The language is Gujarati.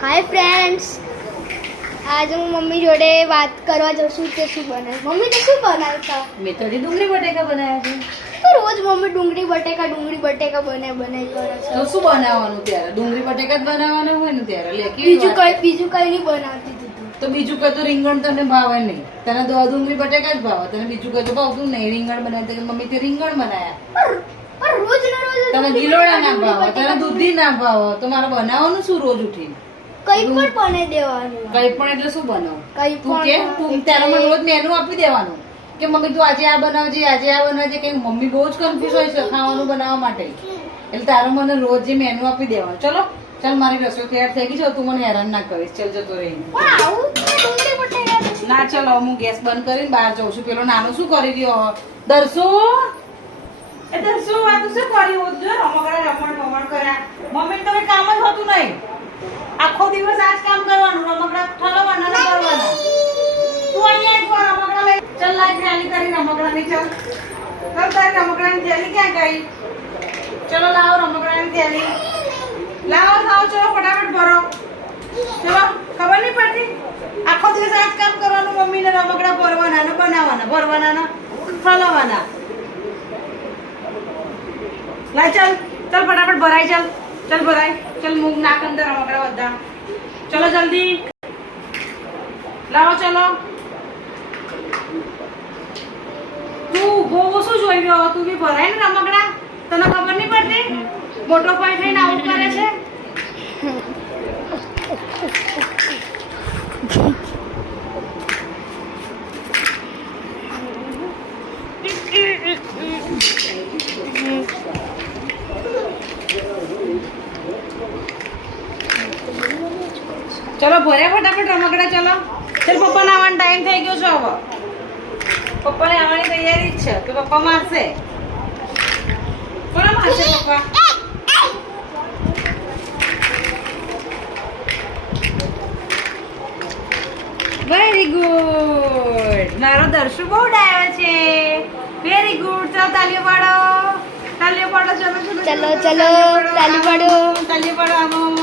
હાય ફ્રેન્ડ્સ આજે હું મમ્મી જોડે વાત કરવા જઉં છું કે શું બનાવ્યું? મમ્મી તો શું બનાવતા મેં તો હજી ડુંગળી બટેકા બનાવ્યા છે. તો રોજ મમ્મી ડુંગળી બટેકા ડુંગળી બટેકા બને બનાવી કરે છે. તો શું બનાવવાનું ત્યારે? ડુંગળી બટેકા જ બનાવવાનું હોય ને ત્યારે? લે બીજું કઈ બીજું કઈ નહીં બનાવતી દીધું તો. બીજું કઈ તો રીંગણ તને ભાવે નહીં. તને તો ડુંગળી બટેકા જ ભાવે. તને બીજું કઈ તો ભાવતું નહીં. રીંગણ બનાવી તો મમ્મી તે રીંગણ બનાયા. પણ પણ રોજ ને રોજ તને ગીલોડા ના ભાવો. તને દૂધી ના ભાવો. તો મારે બનાવવાનું શું રોજ ઉઠીને? કઈ પણ બને દેવાનું. કઈ પણ એટલે શું બનાવું કઈ પણ તું ત્યારે મને રોજ મેનુ આપી દેવાનું. કે મમ્મી તું આજે આ બનાવજે આજે આ બનાવજે. કે મમ્મી બહુ જ કન્ફ્યુઝ હોય છે ખાવાનું બનાવવા માટે. એટલે તારે મને રોજ જે મેનુ આપી દેવાનું. ચલો ચાલ મારી રસોઈ તૈયાર થઈ ગઈ છે. તું મને હેરાન ના કરીશ. ચાલ જતો ડુંગળી ના ચલો હું ગેસ બંધ કરીને બહાર જઉં છું. પેલો નાનો શું કરી રહ્યો? દરસો એ દરસો આ તું શું કર્યું હોત જો રમકડા રમણ રમણ કર્યા મમ્મી તો કઈ કામ જ હોતું નહીં આખો દિવસ આ જ કામ કરવાનું રમકડા ઠલવવાના ને કરવાના તું અહીંયા આવ રમકડા લઈ ચલ લાઈ થેલી કરી રમકડાની તો તારી રમકડાની થેલી ક્યાં ગઈ? ચલો લાવો રમકડાની થેલી. લાવો લાવો, ચલો ફટાફટ ભરો. ચલો, ખબર નહીં પડતી? આખો દિવસ આ કામ કરવાનું, મમ્મીને રમકડા ભરવાના ને બનાવવાના, ભરવાના ને ફલાવવાના લાય, ચાલ ચાલ ફટાફટ ભરાય, ચાલ. ચાલ ભરાય. ચાલ, મૂંગ નાખ અંદર રમકડા બધા. ચલો, જલ્દી. લાવો, ચલો. તું ઊભો શું જોઈ રહ્યો? તું બી ભરાય ને રમકડા? તને ખબર નહીં પડતી? મોટો ભાઈ થઈને આવું કરે છે? ચલો ભર્યા ફટાફટ રમકડા, ચલો. ચાલ પપ્પા નાવાનો ટાઈમ થઈ ગયો છે હવે. પપ્પાને આવવાની તૈયારી છે. કે પપ્પા મારશે. કોને મારશે પપ્પા? વેરી ગુડ મારો દર્શુ બહુ ડાયો છે. વેરી ગુડ ચાલો તાલીઓ પાડો. તાલીઓ પાડો ચલો ચલો. ચલો તાલીઓ પાડો. તાલીઓ પાડો આવો.